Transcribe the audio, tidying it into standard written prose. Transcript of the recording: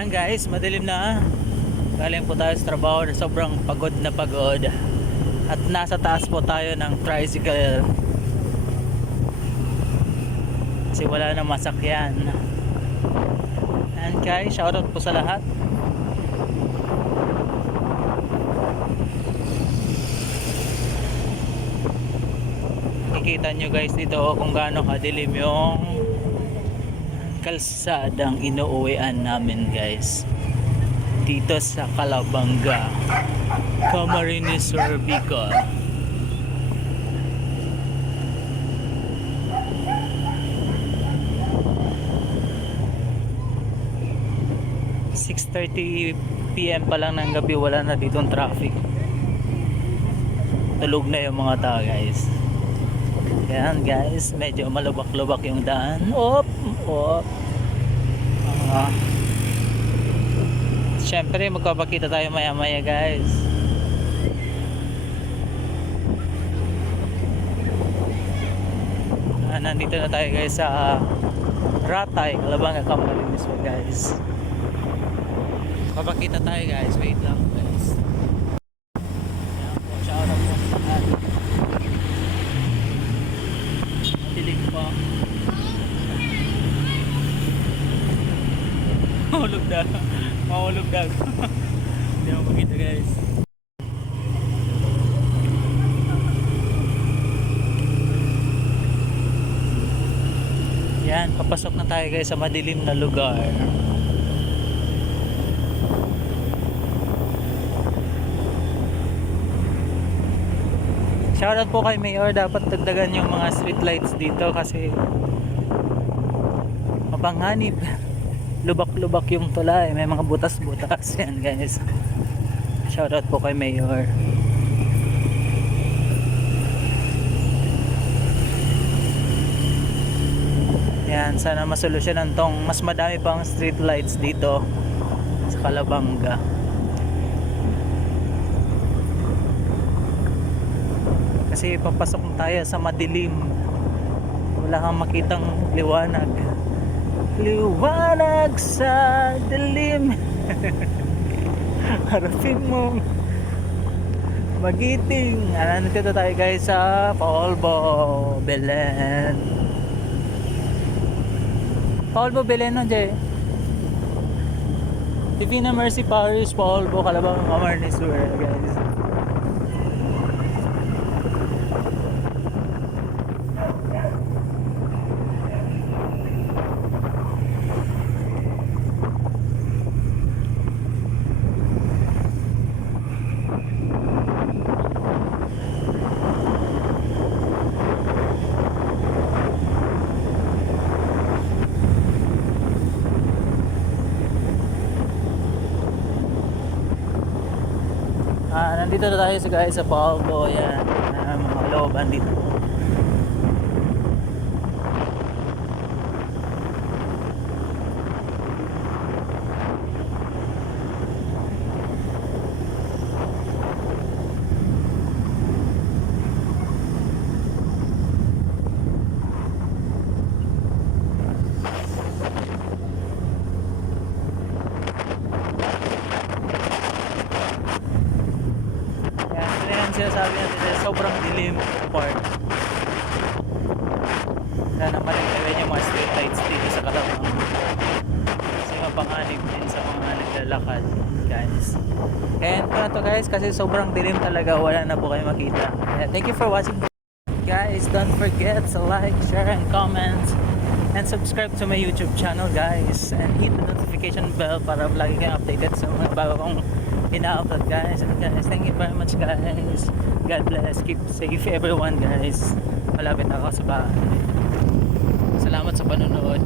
Yan guys, madilim na. Galing po tayo sa trabaho na sobrang pagod na pagod. At nasa taas po tayo ng tricycle. Kasi wala na masakyan. And guys, shoutout po sa lahat. Kikita nyo guys dito kung gaano kadilim yung kalsadang inuuwian namin guys dito sa Calabanga, Camarines Sur, Bicol. (6:30 PM) pa lang ng gabi, wala na ditong traffic. Tulog na yung mga tao guys. Yan guys, medyo malubak-lubak yung daan. Op. Siyempre magpapakita tayo maya-maya guys. Nandito na tayo guys sa Ratay, Calabanga, Camarines Sur guys. Papakita tayo guys, wait lang guys. Yan po, shoutout po sa lahat. Dilig po. Mahulog na hindi mo makita guys. Yan, papasok na tayo guys sa madilim na lugar. Shoutout po kay Mayor, dapat dagdagan yung mga street lights dito kasi mapanganib. Lubak-lubak yung tulay, may mga butas-butas. Yan guys, shoutout po kay Mayor. Yan, sana masolusyonan tong mas madami pang street lights dito sa Calabanga. Kasi papasok tayo sa madilim, wala kang makitang liwanag. Liwanag sa dilim. Harapin mo magiting. Nandito tayo guys sa Paulbo, Belen. Paulbo, Belen no, Jay? Divina Mercy Parish, Paulbo, Calabanga, Camarines Sur guys. Nandito na tayo guys sa Paulbo. Yan, mga looban dito. Sinasabi natin sobrang dilim part. Kaya naman nagtawin yung mga street lights dito sa Calabanga kasi mapanganib din sa mga naglalakad guys. And kaya to guys, kasi sobrang dilim talaga, wala na po kayo makita. Thank you for watching guys. Don't forget to like, share and comment and subscribe to my YouTube channel guys, and hit the notification bell para lagi kayong updated sa mga bago kong ina-upload guys. And guys, thank you very much guys. God bless, keep safe everyone guys. Malapit na ako sa bahay. Salamat sa panonood.